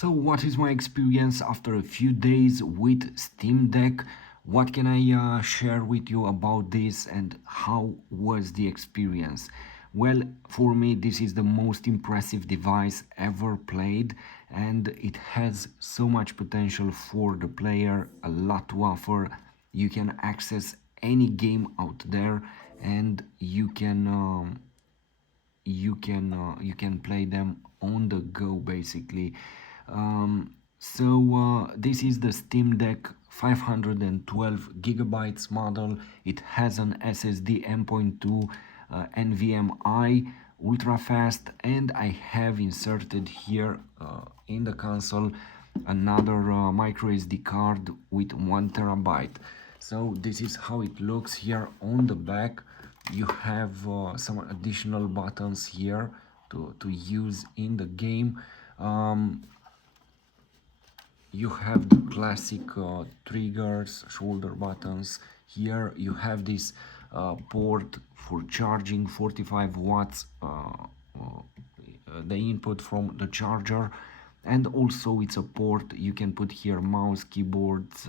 So what is my experience after a few days with Steam Deck? What can I share with you about this and how was the experience? Well, for me this is the most impressive device ever played, and it has so much potential for the player, a lot to offer. You can access any game out there, and you can play them on the go basically. This is the Steam Deck 512 gigabytes model. It has an SSD M.2 NVMe ultra fast, and I have inserted here in the console another micro SD card with 1 terabyte. So this is how it looks here on the back. You have some additional buttons here to use in the game. You have the classic triggers, shoulder buttons. Here you have this port for charging, 45 watts, the input from the charger, and also it's a port. You can put here mouse, keyboards,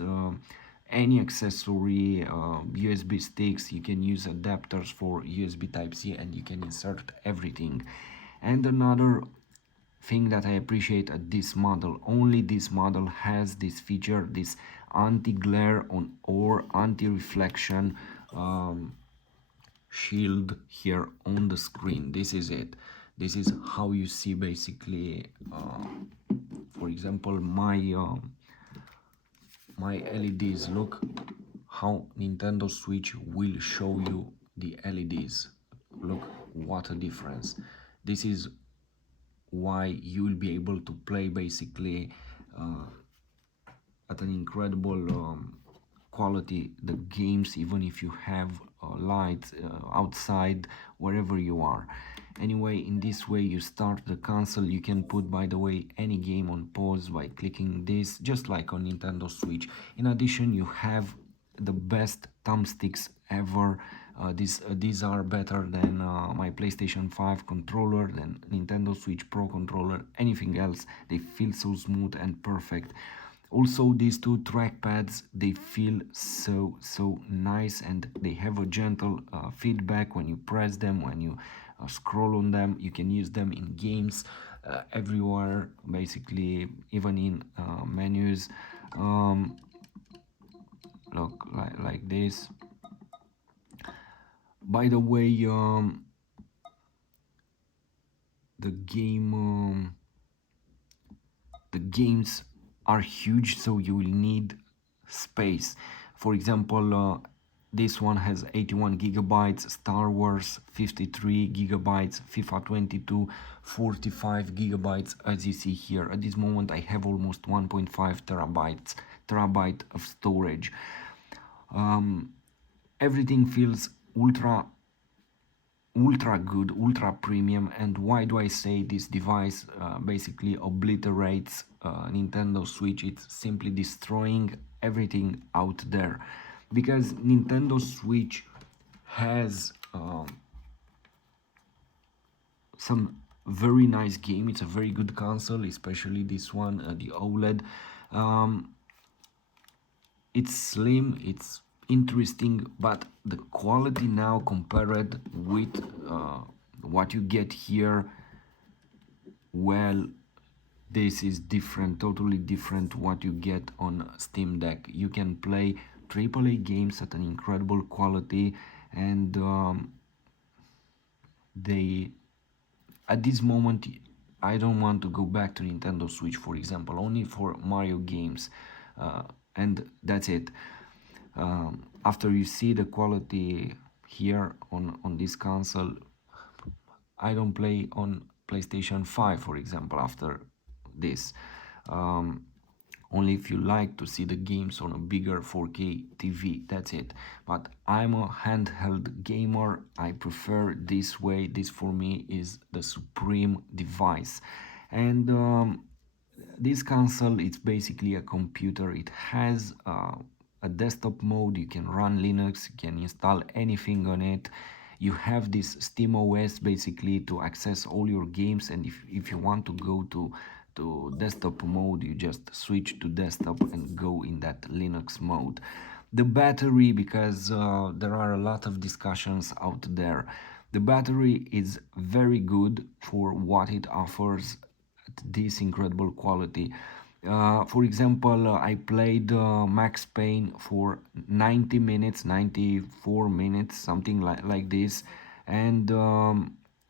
any accessory, USB sticks. You can use adapters for USB Type-C, and you can insert everything. And another thing that I appreciate at this model, only this model has this feature, this anti-glare on or anti-reflection shield here on the screen. This is it. This is how you see basically, for example, my LEDs. Look how Nintendo Switch will show you the LEDs. Look what a difference. This is why you will be able to play basically at an incredible quality the games, even if you have lights outside, wherever you are. Anyway, in this way you start the console. You can put, by the way, any game on pause by clicking this, just like on Nintendo Switch. In addition, you have the best thumbsticks ever. These are better than my PlayStation 5 controller, than Nintendo Switch Pro controller, anything else. They feel so smooth and perfect. Also, these two trackpads, they feel so nice, and they have a gentle feedback when you press them, when you scroll on them. You can use them in games, everywhere basically, even in menus. Look, like this. By the way, the games are huge, so you will need space. For example, this one has 81 gigabytes, Star Wars 53 gigabytes, FIFA 22 45 gigabytes. As you see here, at this moment I have almost 1.5 terabyte of storage. Everything feels ultra good, ultra premium. And why do I say this device basically obliterates Nintendo Switch? It's simply destroying everything out there, because Nintendo Switch has some very nice game. It's a very good console, especially this one, the OLED. It's slim, it's interesting, but the quality now compared with what you get here, well, this is different, totally different what you get on Steam Deck. You can play AAA games at an incredible quality, and at this moment I don't want to go back to Nintendo Switch, for example, only for Mario games, and that's it. After you see the quality here on this console, I don't play on PlayStation 5, for example, after this. Only if you like to see the games on a bigger 4K TV, that's it. But I'm a handheld gamer. I prefer this way. This for me is the supreme device. And this console, it's basically a computer. It has a desktop mode. You can run Linux, you can install anything on it. You have this Steam OS basically to access all your games, and if you want to go to to desktop mode, you just switch to desktop and go in that Linux mode. The battery, because there are a lot of discussions out there, the battery is very good for what it offers at this incredible quality. For example, I played Max Payne for 90 minutes, 94 minutes, something like this, and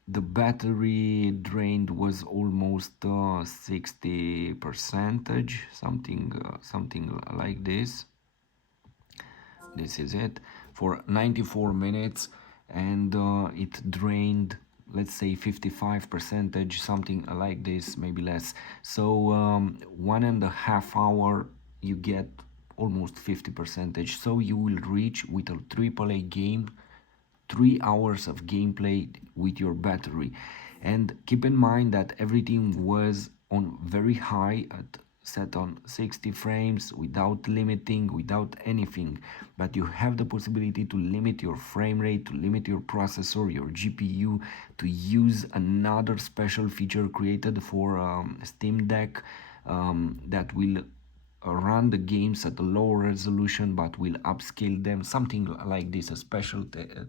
the battery drained was almost 60 percentage, something like this. This is it for 94 minutes, and it drained, let's say, 55 percentage, something like this, maybe less. So 1.5 hour you get almost 50 percentage, so you will reach with a AAA game 3 hours of gameplay with your battery. And keep in mind that everything was on very high, at set on 60 frames, without limiting, without anything. But you have the possibility to limit your frame rate, to limit your processor, your GPU, to use another special feature created for Steam Deck that will run the games at a lower resolution but will upscale them, something like this. A special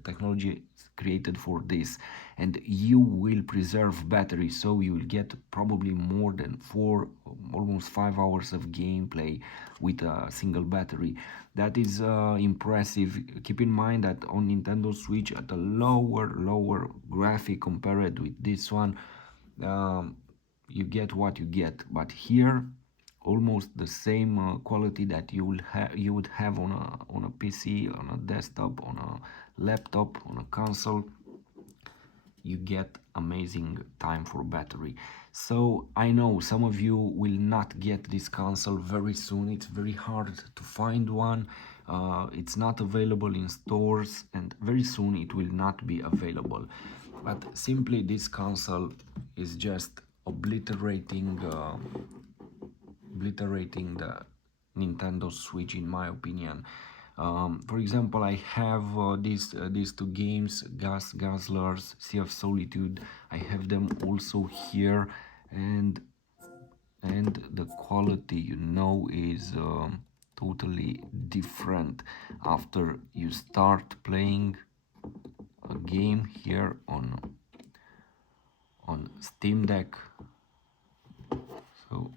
technology created for this, and you will preserve battery, so you will get probably more than 4, almost 5 hours of gameplay with a single battery. That is impressive. Keep in mind that on Nintendo Switch, at a lower graphic compared with this one, you get what you get. But here, almost the same quality that you would have on a PC, on a desktop, on a laptop, on a console. You get amazing time for battery. So I know some of you will not get this console very soon. It's very hard to find one. It's not available in stores, and very soon it will not be available. But simply, this console is just obliterating the Nintendo Switch, in my opinion. For example, I have these two games, Guzzlers, Sea of Solitude. I have them also here, and the quality, is totally different after you start playing a game here on Steam Deck. So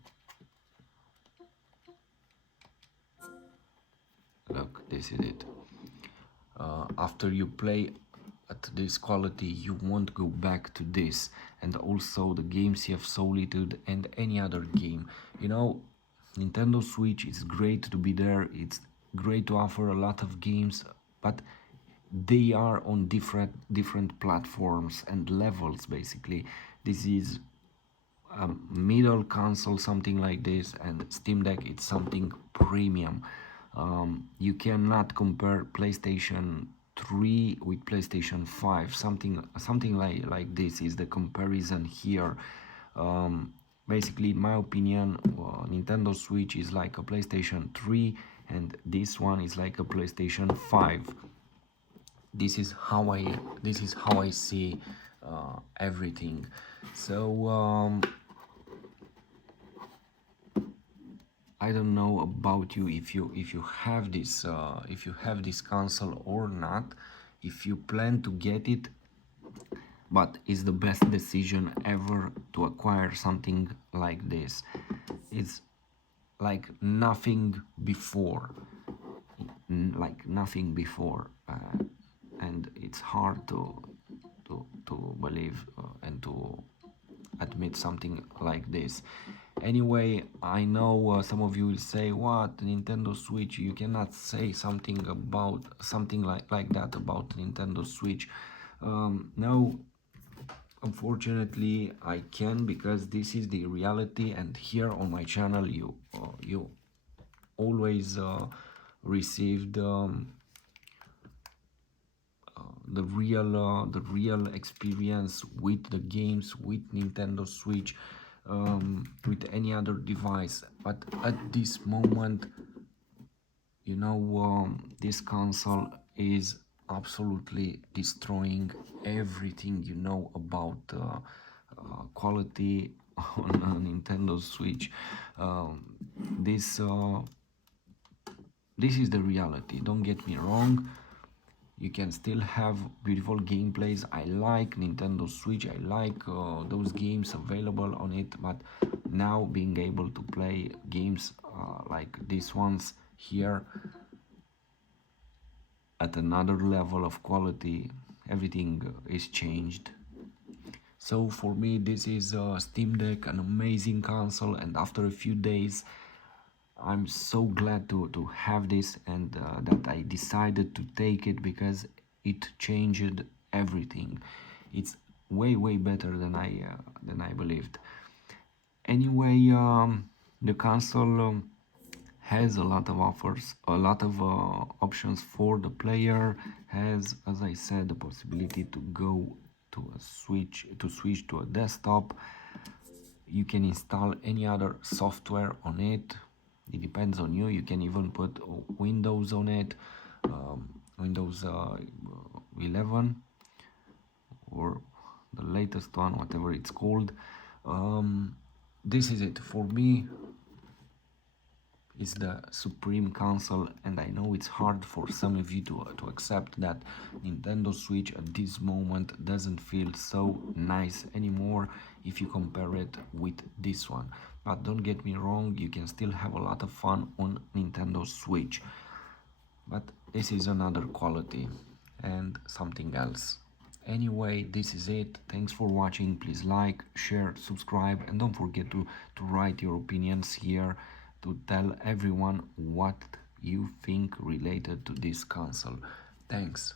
look, this is it. After you play at this quality, you won't go back to this. And also the game Sea of Solitude and any other game. Nintendo Switch is great to be there. It's great to offer a lot of games, but they are on different platforms and levels. Basically, this is a middle console, something like this, and Steam Deck, it's something premium. You cannot compare PlayStation 3 with PlayStation 5. Something like this is the comparison here. Basically, in my opinion, Nintendo Switch is like a PlayStation 3, and this one is like a PlayStation 5. This is how I see everything. So I don't know about you, if you have this console or not, if you plan to get it, but it's the best decision ever to acquire something like this. It's like nothing before, and it's hard to believe and to admit something like this. Anyway, I know some of you will say, what, Nintendo Switch, you cannot say something like that about Nintendo Switch. No, unfortunately I can, because this is the reality, and here on my channel you always received the real experience with the games, with Nintendo Switch, with any other device. But at this moment, this console is absolutely destroying everything about quality, on a Nintendo Switch. This this is the reality, don't get me wrong. You can still have beautiful gameplays. I like Nintendo Switch, I like those games available on it, but now being able to play games like these ones here at another level of quality, everything is changed. So for me, this is Steam Deck, an amazing console, and after a few days I'm so glad to have this, and that I decided to take it because it changed everything. It's way better than I believed. Anyway, the console has a lot of offers, a lot of options for the player. Has, as I said, the possibility to go to switch to a desktop. You can install any other software on it. It depends on you. You can even put Windows on it, Windows 11 or the latest one, whatever it's called. This is it for me. Is the supreme console, and I know it's hard for some of you to accept that Nintendo Switch at this moment doesn't feel so nice anymore if you compare it with this one. But don't get me wrong, you can still have a lot of fun on Nintendo Switch. But this is another quality and something else. Anyway, this is it. Thanks for watching. Please like, share, subscribe, and don't forget to write your opinions here to tell everyone what you think related to this console. Thanks.